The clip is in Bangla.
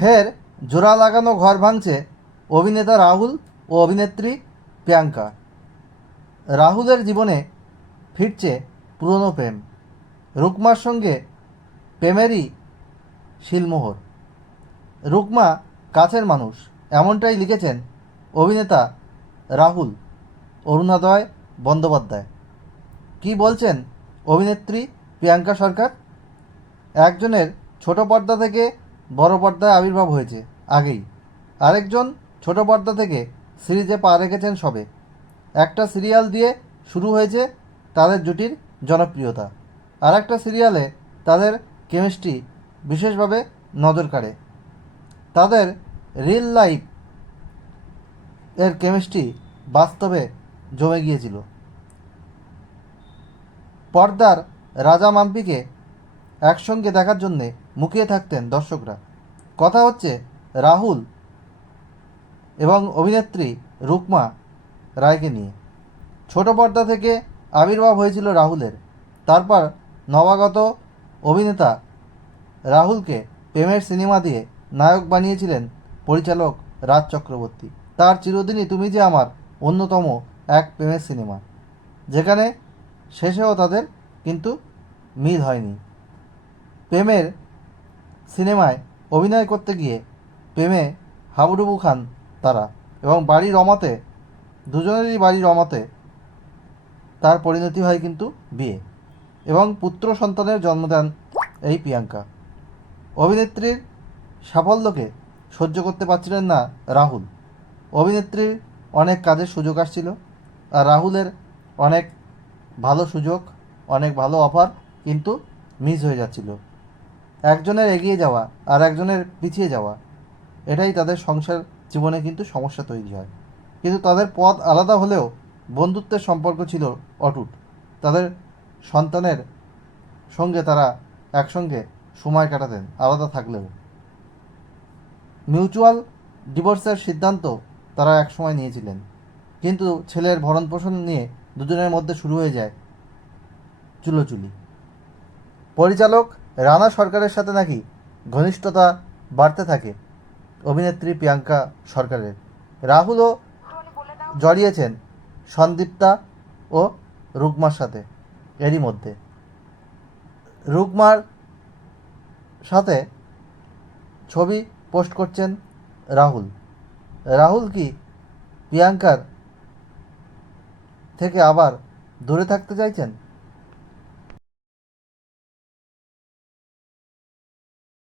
ফের জোড়া লাগানো ঘর ভাঙছে অভিনেতা রাহুল ও অভিনেত্রী প্রিয়াঙ্কা। রাহুলের জীবনে ফিরছে পুরনো প্রেম। রুকমার সঙ্গে প্রেমেরই শিলমোহর। রুকমা কাছের মানুষ, এমনটাই লিখেছেন অভিনেতা রাহুল, অরুণাদয় বন্দ্যোপাধ্যায়। কি বলছেন অভিনেত্রী প্রিয়াঙ্কা সরকার? একজনের ছোট পর্দা থেকে বড় পর্দায় আবির্ভাব হয়েছে, আগেই। আরেকজন ছোট পর্দা থেকে সিরিজে পা রেখেছেন সবে। একটা সিরিয়াল দিয়ে শুরু হয়েছে তাদের জুটির জনপ্রিয়তা। আর একটা সিরিয়ালে তাদের কেমিস্ট্রি বিশেষভাবে নজর কাড়ে। তাদের রিল লাইফ এর কেমিস্ট্রি বাস্তবে জমে গিয়েছিল। পর্দার রাজা মাম্পিকে একসঙ্গে দেখার জন্যে মুখিয়ে থাকতেন দর্শকরা। কথা হচ্ছে, রাহুল এবং অভিনেত্রী রুকমা রায়কে নিয়ে। ছোট পর্দা থেকে আবির্ভাব হয়েছিল রাহুলের। তারপর নবাগত অভিনেতা রাহুলকে প্রেমের সিনেমা দিয়ে নায়ক বানিয়েছিলেন পরিচালক রাজ চক্রবর্তী। তার চিরদিনই তুমি যে আমার অন্যতম এক প্রেমের সিনেমা। যেখানে শেষেও তাদের কিন্তু মিল হয়নি। প্রেমের সিনেমায় অভিনয় করতে গিয়ে প্রেমে হাবুডুবু খান তারা এবং বাড়ি রমাতে, দুজনেরই বাড়ি রমাতে তার পরিণতি হয় কিন্তু বিয়ে এবং পুত্র সন্তানের জন্ম দেন এই প্রিয়াঙ্কা। অভিনেত্রীর সাফল্যকে সহ্য করতে পারছিলেন না রাহুল। অভিনেত্রীর অনেক কাজের সুযোগ আসছিল আর রাহুলের অনেক ভালো সুযোগ, অনেক ভালো অফার কিন্তু মিস হয়ে যাচ্ছিল। একজনের এগিয়ে যাওয়া আর একজনের পিছিয়ে যাওয়া, এটাই তাদের সংসার জীবনে কিন্তু সমস্যা তৈরি হয়। কিন্তু তাদের পথ আলাদা হলেও বন্ধুত্বের সম্পর্ক ছিল অটুট। তাদের সন্তানের সঙ্গে তারা একসঙ্গে সময় কাটাতেন, আলাদা থাকলেও। মিউচুয়াল ডিভোর্সের সিদ্ধান্ত তারা একসময় নিয়েছিলেন। কিন্তু ছেলের ভরণ পোষণ নিয়ে দুজনের মধ্যে শুরু হয়ে যায় চুলোচুলি। পরিচালক রানা সরকারের সাথে নাকি ঘনিষ্ঠতা বাড়তে থাকে। অভিনেত্রী প্রিয়াঙ্কা সরকারের। রাহুলও জড়িয়েছেন সন্দীপ্তা ও রুকমার সাথে, এরই মধ্যে। রুকমার সাথে ছবি পোস্ট করছেন রাহুল। রাহুল কি প্রিয়াঙ্কার থেকে আবার দূরে থাকতে চাইছেন?